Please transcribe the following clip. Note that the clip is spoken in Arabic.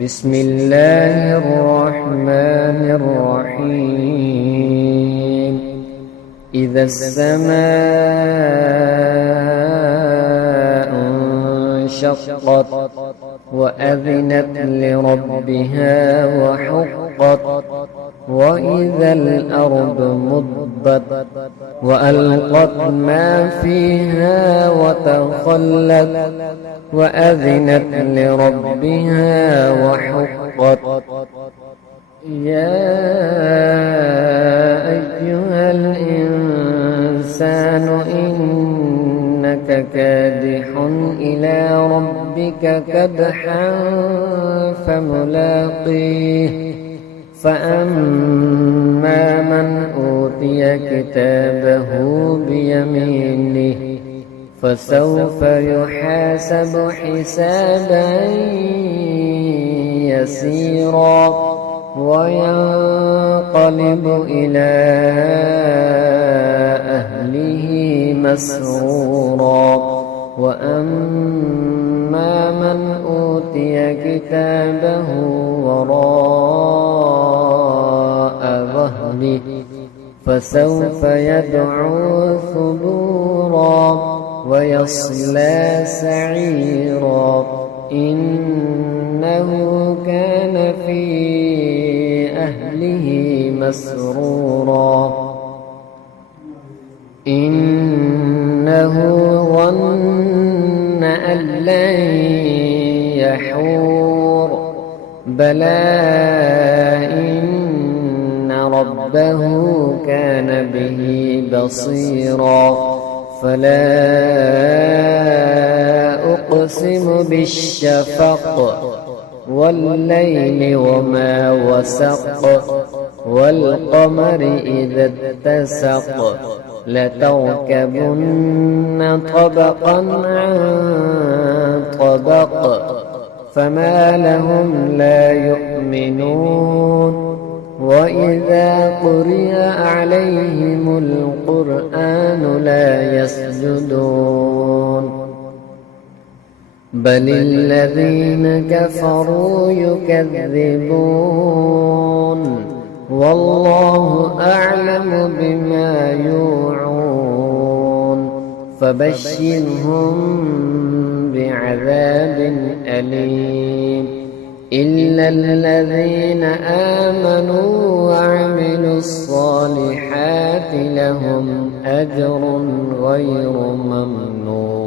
بسم الله الرحمن الرحيم. إذا السماء انشقت وأذنت لربها وحقت وإذا الأرض مدت وألقت ما فيها وتخلت وأذنت لربها وحقت. يا أيها الإنسان إنك كادح إلى ربك كدحا فملاقيه. فأما من أوتي كتابه بيمينه فسوف يحاسب حسابا يسيرا وينقلب إلى أهله مسرورا. وأما من أوتي كتابه وراء ظهره فسوف يدعو ثبورا ويصلى سعيرا إنه كان في أهله مسرورا. إنه ظن أن لن يحور بلى إن ربه كان به بصيرا. فلا أقسم بالشفق والليل وما وسق والقمر إذا اتسق لتركبن طبقا عن طبق فما لهم لا يؤمنون. وإذا قرئ عليهم القرآن لا يسجدون بل الذين كفروا يكذبون والله أعلم بما يوعون. فبشرهم بعذاب أليم إلا الذين آمنوا وعملوا الصالحات لهم أجر غير ممنون.